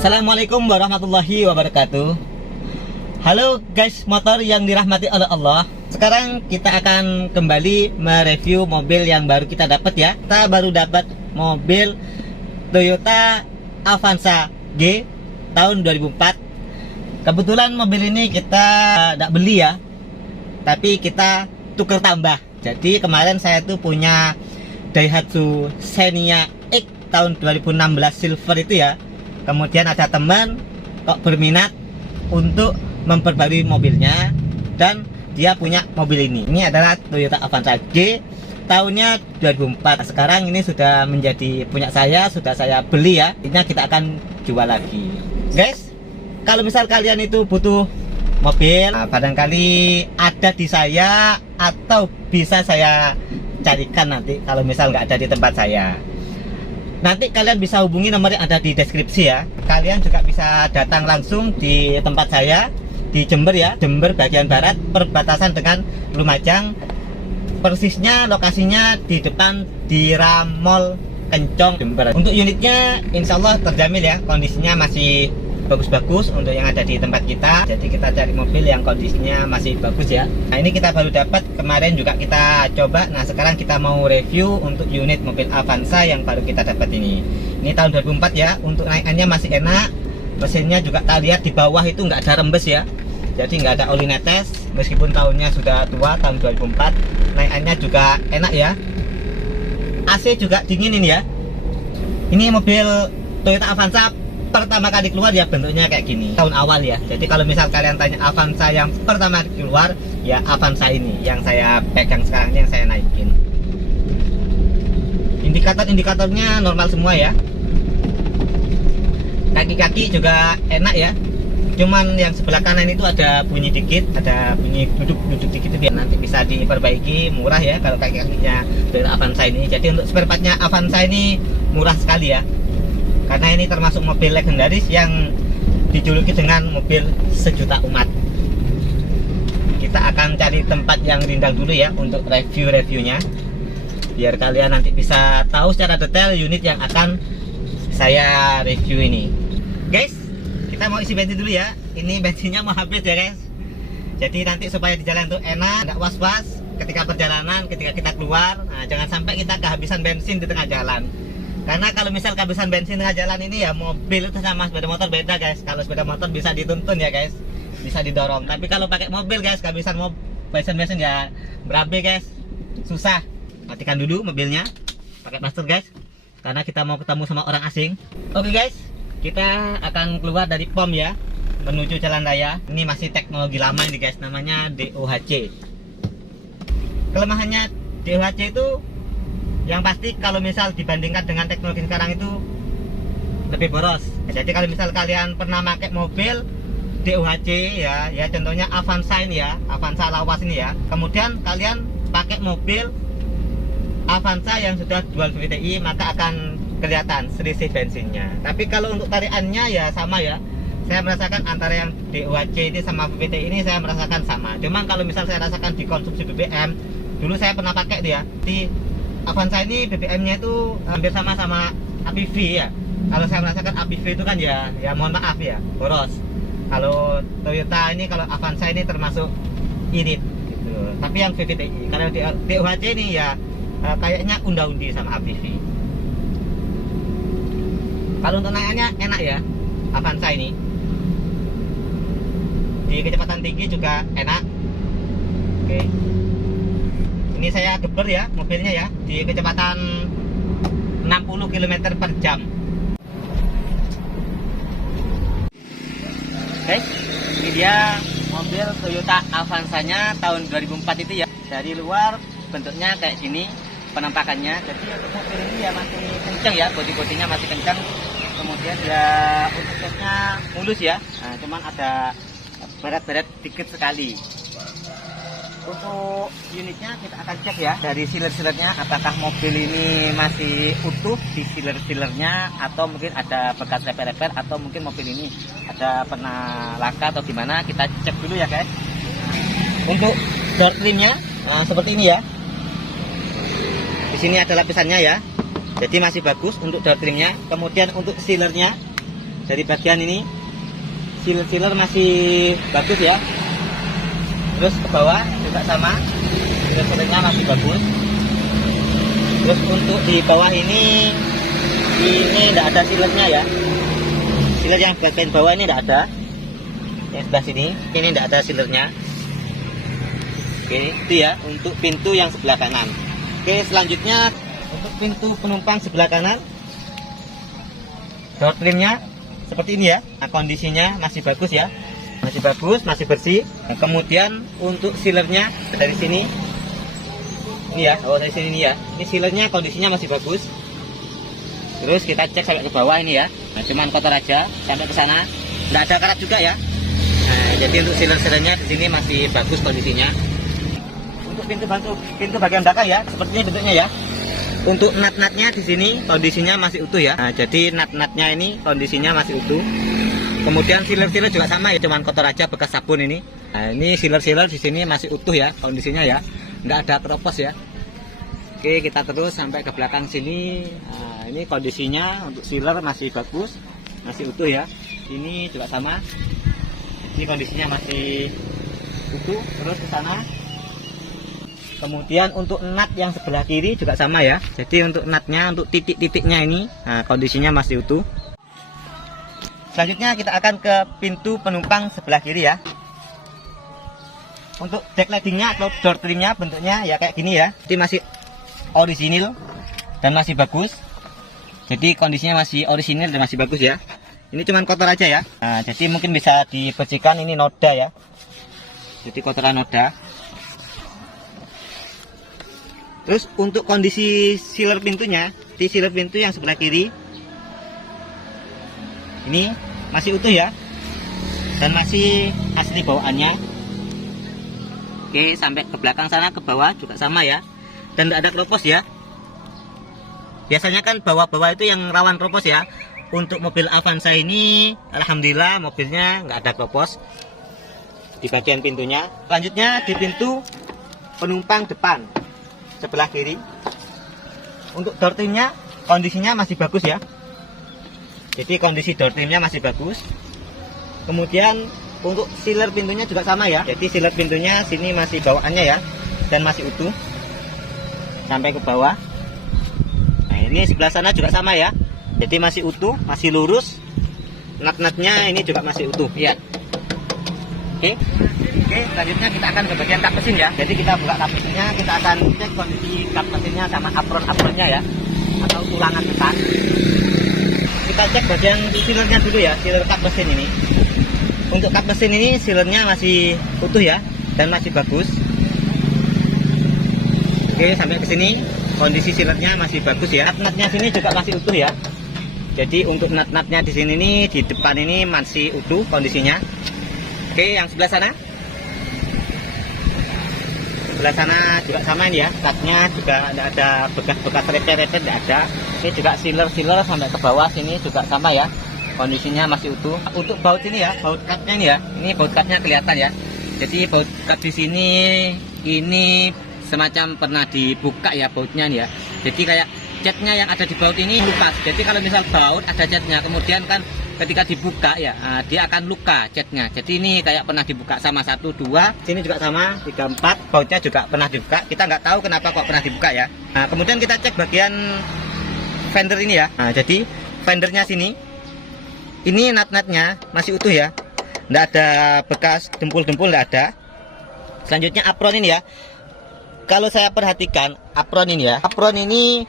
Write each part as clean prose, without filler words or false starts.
Assalamualaikum warahmatullahi wabarakatuh. Halo guys motor yang dirahmati oleh Allah. Sekarang kita akan kembali mereview mobil yang baru kita dapat ya. Kita baru dapat mobil Toyota Avanza G tahun 2004. Kebetulan mobil ini kita tidak beli ya, tapi kita tuker tambah. Jadi kemarin saya tuh punya Daihatsu Xenia X tahun 2016 silver itu ya. Kemudian ada teman kok berminat untuk memperbarui mobilnya dan dia punya mobil ini. Ini adalah Toyota Avanza G tahunnya 2004. Sekarang ini sudah menjadi punya saya, sudah saya beli ya. Ini kita akan jual lagi. Guys, kalau misal kalian itu butuh mobil, barangkali ada di saya atau bisa saya carikan nanti kalau misal nggak ada di tempat saya. Nanti kalian bisa hubungi nomor yang ada di deskripsi ya. Kalian juga bisa datang langsung di tempat saya di Jember ya, Jember bagian barat perbatasan dengan Lumajang. Persisnya lokasinya di depan Dira Mall Kencong Jember. Untuk unitnya insya Allah terjamin ya, kondisinya masih bagus-bagus untuk yang ada di tempat kita. Jadi kita cari mobil yang kondisinya masih bagus ya. Nah ini kita baru dapat kemarin juga kita coba. Nah sekarang kita mau review untuk unit mobil Avanza yang baru kita dapat ini. Ini tahun 2004 ya. Untuk naikannya masih enak. Mesinnya juga kita lihat di bawah itu nggak ada rembes ya. Jadi nggak ada oli netes. Meskipun tahunnya sudah tua, tahun 2004. Naikannya juga enak ya. AC juga dinginin ya. Ini mobil Toyota Avanza pertama kali keluar ya bentuknya kayak gini tahun awal ya. Jadi kalau misal kalian tanya Avanza yang pertama kali keluar ya Avanza ini yang saya pegang sekarang, yang saya naikin. Indikatornya normal semua ya. Kaki-kaki juga enak ya. Cuman yang sebelah kanan itu ada bunyi dikit, ada bunyi duduk dikit itu nanti bisa diperbaiki, murah ya kalau kaki-kakinya dari Avanza ini. Jadi untuk spare partnya Avanza ini murah sekali ya. Karena ini termasuk mobil legendaris yang dijuluki dengan mobil sejuta umat. Kita akan cari tempat yang rindang dulu ya untuk review-reviewnya, biar kalian nanti bisa tahu secara detail unit yang akan saya review ini. Guys, kita mau isi bensin dulu ya. Ini bensinnya mau habis ya guys. Jadi nanti supaya di jalan tuh enak, tidak was-was ketika perjalanan, ketika kita keluar. Nah, jangan sampai kita kehabisan bensin di tengah jalan. Karena kalau misal kehabisan bensin tengah jalan ini ya, mobil itu sama sepeda motor beda guys. Kalau sepeda motor bisa dituntun ya guys, bisa didorong. Tapi kalau pakai mobil guys, kehabisan bensin ya berabe guys, susah. Matikan dulu mobilnya pakai master guys, karena kita mau ketemu sama orang asing. Oke guys, kita akan keluar dari pom ya, menuju jalan raya. Ini masih teknologi lama ini guys, namanya DOHC. Kelemahannya DOHC itu yang pasti kalau misal dibandingkan dengan teknologi sekarang itu lebih boros. Jadi kalau misal kalian pernah pakai mobil DOHC ya, contohnya Avanza ini ya, Avanza lawas ini ya. Kemudian kalian pakai mobil Avanza yang sudah dual VVTi, maka akan kelihatan selisih bensinnya. Tapi kalau untuk tarikannya ya sama ya. Saya merasakan antara yang DOHC ini sama VVTi ini saya merasakan sama. Cuman kalau misal saya rasakan di konsumsi BBM, dulu saya pernah pakai dia di Avanza ini BBM-nya itu hampir sama APV ya. Kalau saya merasakan APV itu kan ya mohon maaf ya, boros. Kalau Toyota ini, kalau Avanza ini termasuk irit gitu. Tapi yang VVTi, kalau DOHC ini ya kayaknya unda-undi sama APV. Kalau untuk naikannya enak ya Avanza ini. Di kecepatan tinggi juga enak. Oke. Ini saya geber ya mobilnya ya di kecepatan 60 km per jam. Guys, ini dia mobil Toyota Avanza-nya tahun 2004 itu ya. Dari luar bentuknya kayak gini penampakannya. Jadi untuk mobil ini ya masih kencang ya, bodi-bodinya masih kencang. Kemudian ya untuk setnya mulus ya. Nah, cuman ada berat-berat dikit sekali. Untuk unitnya kita akan cek ya dari sealer-sealernya, apakah mobil ini masih utuh di sealer-sealernya atau mungkin ada bekas repair-repair, atau mungkin mobil ini ada pernah laka atau gimana. Kita cek dulu ya guys. Untuk door trimnya seperti ini ya. Di sini ada lapisannya ya. Jadi masih bagus untuk door trimnya. Kemudian untuk sealernya dari bagian ini sealer masih bagus ya. Terus ke bawah juga sama, sealernya masih bagus. Terus untuk di bawah ini tidak ada sealernya ya. Sealer yang bagian bawah ini tidak ada. Yang sebelah sini ini tidak ada sealernya. Oke, itu ya untuk pintu yang sebelah kanan. Oke, selanjutnya untuk pintu penumpang sebelah kanan, door trimnya seperti ini ya. Nah, kondisinya masih bagus ya, masih bagus, masih bersih. Nah, kemudian untuk sealernya dari sini ini ya, dari sini ini ya, ini sealernya kondisinya masih bagus. Terus kita cek sampai ke bawah ini ya. Nah, cuman kotor aja sampai ke sana, nggak ada karat juga ya. Nah, jadi untuk sealernya di sini masih bagus kondisinya. Untuk pintu bagian belakang ya, seperti ini bentuknya ya. Untuk nut-nutnya di sini kondisinya masih utuh ya. Nah, jadi nut-nutnya ini kondisinya masih utuh. Kemudian sealer juga sama ya, cuman kotor aja bekas sabun ini. Nah, ini sealer di sini masih utuh ya kondisinya ya, nggak ada keropos ya. Oke, kita terus sampai ke belakang sini. Nah, ini kondisinya untuk sealer masih bagus, masih utuh ya. Ini juga sama. Ini kondisinya masih utuh. Terus ke sana. Kemudian untuk nut yang sebelah kiri juga sama ya. Jadi untuk nutnya, untuk titik-titiknya ini, nah, kondisinya masih utuh. Selanjutnya kita akan ke pintu penumpang sebelah kiri ya. Untuk backlightingnya atau door trimnya bentuknya ya kayak gini ya. Jadi masih orisinil dan masih bagus. Jadi kondisinya masih orisinil dan masih bagus ya. Ini cuman kotor aja ya. Nah, jadi mungkin bisa dibersihkan, ini noda ya. Jadi kotoran noda. Terus untuk kondisi sealer pintunya, di sealer pintu yang sebelah kiri ini masih utuh ya, dan masih asli bawaannya. Oke, sampai ke belakang sana, ke bawah juga sama ya, dan tidak ada keropos ya. Biasanya kan bawah-bawah itu yang rawan keropos ya. Untuk mobil Avanza ini alhamdulillah mobilnya nggak ada keropos di bagian pintunya. Selanjutnya di pintu penumpang depan sebelah kiri, untuk door trimnya kondisinya masih bagus ya. Jadi kondisi door trimnya masih bagus. Kemudian untuk sealer pintunya juga sama ya. Jadi sealer pintunya sini masih bawaannya ya, dan masih utuh sampai ke bawah. Nah, ini sebelah sana juga sama ya. Jadi masih utuh, masih lurus. Nut-nutnya ini juga masih utuh ya. Oke. Oke, selanjutnya kita akan ke bagian kap mesin ya. Jadi kita buka kap mesinnya, kita akan cek kondisi kap mesinnya sama apron-apronnya ya, atau tulangan depan. Kita cek bagian sealernya dulu ya, sealer kap mesin ini. Untuk kap mesin ini sealernya masih utuh ya, dan masih bagus. Oke, sampai ke sini kondisi sealernya masih bagus ya. Nut-nutnya sini juga masih utuh ya. Jadi untuk nut-nutnya di sini nih, di depan ini masih utuh kondisinya. Oke, yang sebelah sana. Sebelah sana juga sama ini ya, catnya juga tidak ada bekas-bekas repet-repet, tidak ada. Ini juga sealer sampai ke bawah sini juga sama ya, kondisinya masih utuh. Untuk baut ini ya, baut cutnya ini ya, ini baut cutnya kelihatan ya. Jadi baut cut di sini ini semacam pernah dibuka ya bautnya nih ya. Jadi kayak catnya yang ada di baut ini lukas. Jadi kalau misal baut ada catnya, kemudian kan ketika dibuka ya, dia akan luka catnya. Jadi ini kayak pernah dibuka sama 1, 2, sini juga sama 3, 4, bautnya juga pernah dibuka. Kita nggak tahu kenapa kok pernah dibuka ya. Nah, kemudian kita cek bagian fender ini ya. Nah, jadi fendernya sini, ini nut-nutnya masih utuh ya, nggak ada bekas dempul-dempul, nggak ada. Selanjutnya apron ini ya. Kalau saya perhatikan apron ini ya, apron ini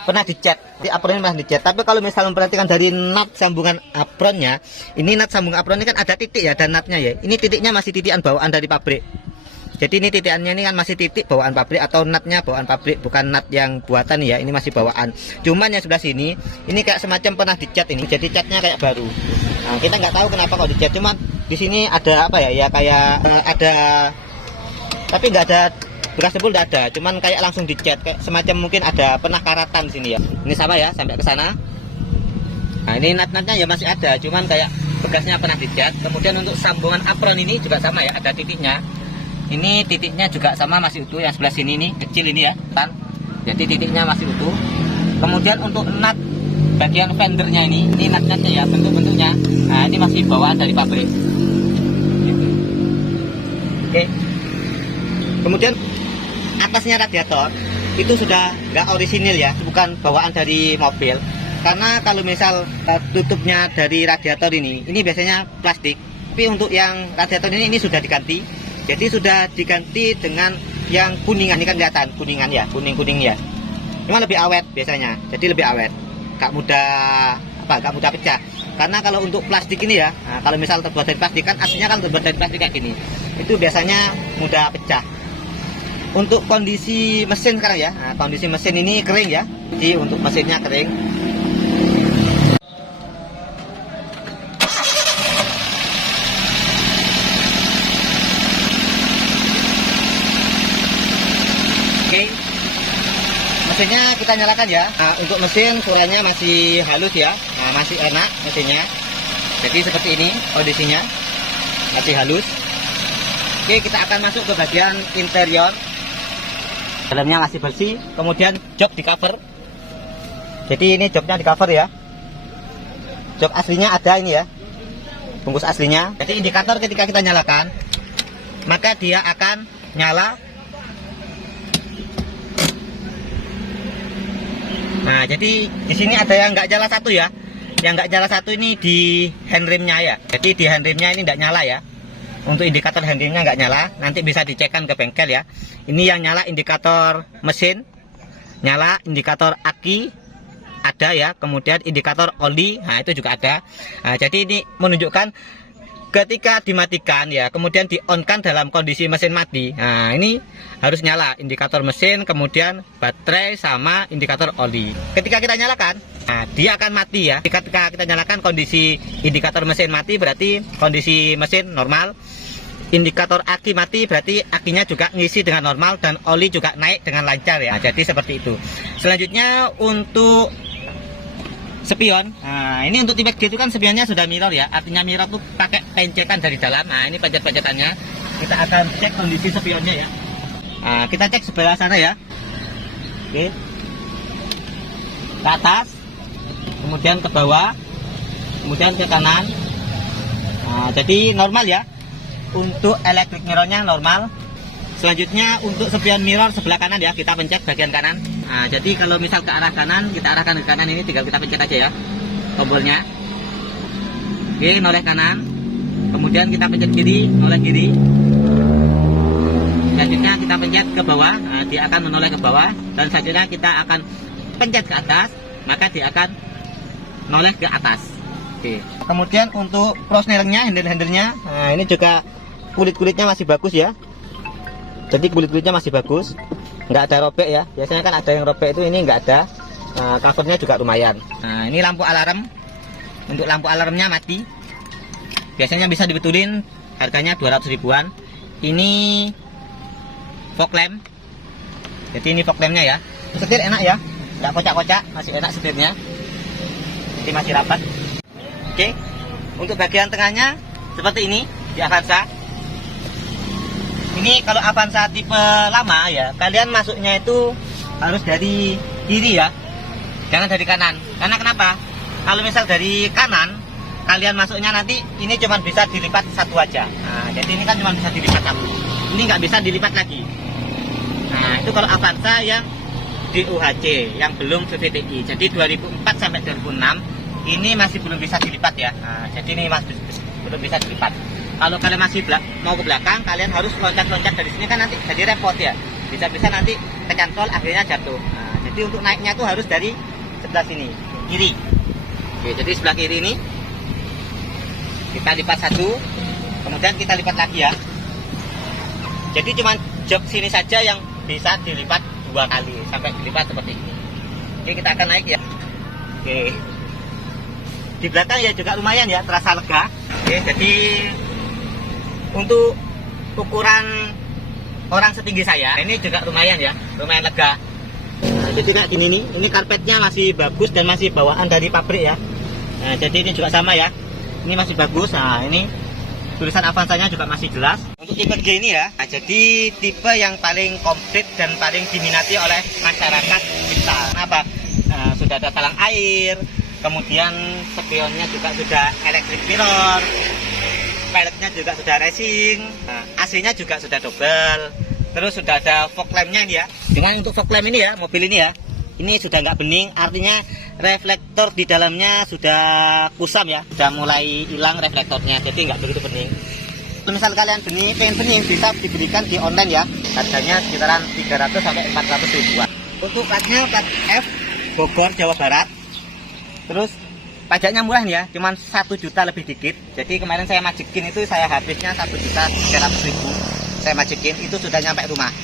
pernah dicat, di apron ini pernah dicat. Tapi kalau misalnya memperhatikan dari nut sambungan apronnya, ini nut sambungan apron ini kan ada titik ya, dan nutnya ya. Ini titiknya masih titikan bawaan dari pabrik. Jadi ini titikannya ini kan masih titik bawaan pabrik, atau nutnya bawaan pabrik, bukan nut yang buatan ya. Ini masih bawaan. Cuman yang sebelah sini, ini kayak semacam pernah dicat ini. Jadi catnya kayak baru. Nah, kita nggak tahu kenapa kok dicat. Cuman di sini ada apa ya? Ya kayak ada, tapi nggak ada bekas dempul, tidak ada, cuman kayak langsung dicat, kayak semacam mungkin ada pernah karatan sini ya. Ini sama ya sampai ke sana. Nah, ini nut-nutnya ya masih ada, cuman kayak bekasnya pernah dicat. Kemudian untuk sambungan apron ini juga sama ya, ada titiknya. Ini titiknya juga sama, masih utuh. Yang sebelah sini ini kecil ini ya, kan. Jadi titiknya masih utuh. Kemudian untuk nut bagian fendernya ini nut-nutnya ya, bentuk-bentuknya. Nah, ini masih bawaan dari pabrik. Gitu. Oke. Kemudian atasnya radiator itu sudah nggak orisinil ya, bukan bawaan dari mobil. Karena kalau misal tutupnya dari radiator ini biasanya plastik. Tapi untuk yang radiator ini sudah diganti. Jadi sudah diganti dengan yang kuningan, ini kan kelihatan kuningan ya, kuning-kuning ya. Cuma lebih awet biasanya, jadi lebih awet. Gak mudah gak mudah pecah. Karena kalau untuk plastik ini ya, nah, kalau misal terbuat dari plastik kan aslinya kalau terbuat dari plastik kayak gini, itu biasanya mudah pecah. Untuk kondisi mesin sekarang ya, nah, kondisi mesin ini kering ya, jadi untuk mesinnya kering. Oke, mesinnya kita nyalakan ya. Nah, untuk mesin suaranya masih halus ya, nah, masih enak mesinnya. Jadi seperti ini kondisinya, masih halus. Oke, kita akan masuk ke bagian interior. Dalamnya masih bersih, kemudian jok di cover. Jadi ini joknya di cover ya. Jok aslinya ada ini ya, bungkus aslinya. Jadi indikator ketika kita nyalakan, maka dia akan nyala. Nah, jadi di sini ada yang nggak nyala satu ya. Yang nggak nyala satu ini di handremnya ya. Jadi di handremnya ini nggak nyala ya. Untuk indikator handremnya nggak nyala, nanti bisa dicekkan ke bengkel ya. Ini yang nyala indikator mesin, nyala indikator aki ada ya. Kemudian indikator oli, nah itu juga ada. Nah, jadi ini menunjukkan ketika dimatikan ya, kemudian di on kan dalam kondisi mesin mati. Nah, ini harus nyala indikator mesin, kemudian baterai sama indikator oli. Ketika kita nyalakan, nah dia akan mati ya. Ketika kita nyalakan kondisi indikator mesin mati berarti kondisi mesin normal. Indikator aki mati berarti akinya juga ngisi dengan normal dan oli juga naik dengan lancar ya. Nah, jadi seperti itu. Selanjutnya untuk spion. Nah, ini untuk tipe G itu kan spionnya sudah mirror ya. Artinya mirror tuh pakai pencetan dari dalam. Nah, ini pencet-pencetannya. Kita akan cek kondisi spionnya ya. Nah, kita cek sebelah sana ya. Oke. Ke atas, kemudian ke bawah, kemudian ke kanan. Nah, jadi normal ya. Untuk electric mirrornya normal. Selanjutnya untuk spion mirror sebelah kanan ya, kita pencet bagian kanan. Nah, jadi kalau misal ke arah kanan, kita arahkan ke kanan, ini tinggal kita pencet aja ya tombolnya. Oke, noleh kanan. Kemudian kita pencet kiri, noleh kiri. Selanjutnya kita pencet ke bawah, nah, dia akan menoleh ke bawah. Dan selanjutnya kita akan pencet ke atas, maka dia akan noleh ke atas. Oke. Kemudian untuk prosnelingnya, handle-handlenya, nah ini juga kulit-kulitnya masih bagus ya. Jadi kulit-kulitnya masih bagus, nggak ada robek ya. Biasanya kan ada yang robek itu, ini nggak ada. Nah, covernya juga lumayan. Nah, ini lampu alarm. Untuk lampu alarmnya mati. Biasanya bisa dibetulin, harganya 200 ribuan. Ini fog lamp. Jadi ini fog lampnya ya. Setir enak ya, nggak kocak-kocak, masih enak setirnya. Jadi masih rapat. Oke. Untuk bagian tengahnya seperti ini di Avanza. Ini kalau Avanza tipe lama ya, kalian masuknya itu harus dari kiri ya, jangan dari kanan. Karena kenapa? Kalau misal dari kanan, kalian masuknya nanti ini cuma bisa dilipat satu aja. Nah, jadi ini kan cuma bisa dilipat satu. Ini nggak bisa dilipat lagi. Nah, itu kalau Avanza yang DUHC, yang belum VVTi. Jadi 2004 sampai 2006 ini masih belum bisa dilipat ya. Nah, jadi ini masih belum bisa dilipat. Kalau kalian masih mau ke belakang, kalian harus loncat-loncat dari sini kan nanti jadi repot ya. Bisa-bisa nanti kecantol akhirnya jatuh. Nah, jadi untuk naiknya tuh harus dari sebelah sini, kiri. Oke, jadi sebelah kiri ini kita lipat satu, kemudian kita lipat lagi ya. Jadi cuma jok sini saja yang bisa dilipat 2 kali sampai dilipat seperti ini. Oke, kita akan naik ya. Oke. Di belakang ya juga lumayan ya, terasa lega. Oke, jadi untuk ukuran orang setinggi saya ini juga lumayan ya, lumayan lega. Nah, jadi kayak gini nih, ini karpetnya masih bagus dan masih bawaan dari pabrik ya. Nah, jadi ini juga sama ya, ini masih bagus. Nah, ini tulisan Avanzanya juga masih jelas. Untuk tipe G ini ya, nah, jadi tipe yang paling komplit dan paling diminati oleh masyarakat kita. Kenapa? Nah, sudah ada talang air, Kemudian spionnya juga sudah electric mirror, peleknya juga sudah racing, AC-nya juga sudah double. Terus sudah ada fog lampnya ini ya. Dengan untuk fog lamp ini ya, mobil ini ya, ini sudah nggak bening, artinya reflektor di dalamnya sudah kusam ya, sudah mulai hilang reflektornya, jadi nggak begitu bening. Misal kalian pengen bening, bisa dibelikan di online ya, harganya sekitaran 300 sampai 400 ribuan. Untuk platnya plat F Bogor Jawa Barat. Terus pajaknya murah nih ya, cuman 1 juta lebih dikit. Jadi kemarin saya majekin itu saya habisnya 1.300.000. Saya majekin itu sudah nyampe rumah.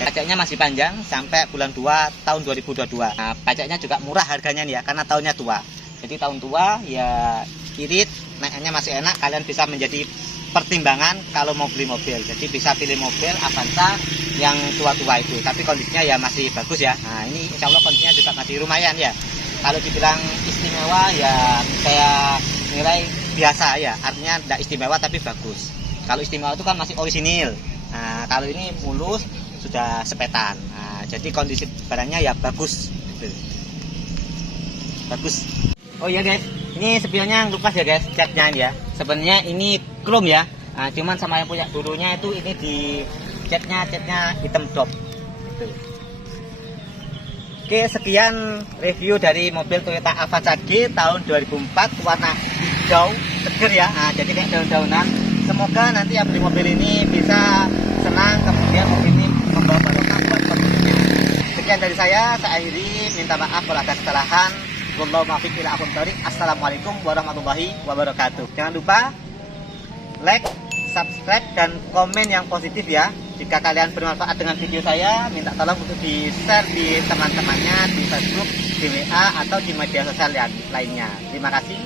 Pajaknya masih panjang sampai bulan 2 tahun 2022. Nah, pajaknya juga murah harganya nih ya, karena tahunnya tua. Jadi tahun tua ya irit, naiknya masih enak. Kalian bisa menjadi pertimbangan kalau mau beli mobil. Jadi bisa pilih mobil Avanza yang tua-tua itu, tapi kondisinya ya masih bagus ya. Nah ini insya Allah kondisinya juga masih lumayan ya. Kalau dibilang istimewa ya saya nilai biasa ya, artinya tidak istimewa tapi bagus. Kalau istimewa itu kan masih orisinil. Nah kalau ini mulus, sudah sepetan. Nah, jadi kondisi barangnya ya bagus. Bagus. Oh iya guys, ini spionnya lupas ya guys, catnya ya. Sebenarnya ini chrome ya. Nah, cuman sama yang punya dulunya itu ini di catnya hitam top. Gitu. Oke, sekian review dari mobil Toyota Avanza G tahun 2004 warna hijau seger ya. Nah, jadi kayak daun-daunan. Semoga nanti yang beli mobil ini bisa senang, kemudian mobil ini membawa barokah buat pemiliknya. Sekian dari saya akhiri, minta maaf kalau ada kesalahan. Assalamualaikum warahmatullahi wabarakatuh. Jangan lupa like, subscribe, dan komen yang positif ya. Jika kalian bermanfaat dengan video saya, minta tolong untuk di share di teman-temannya, di Facebook, di WA, atau di media sosial yang lainnya. Terima kasih.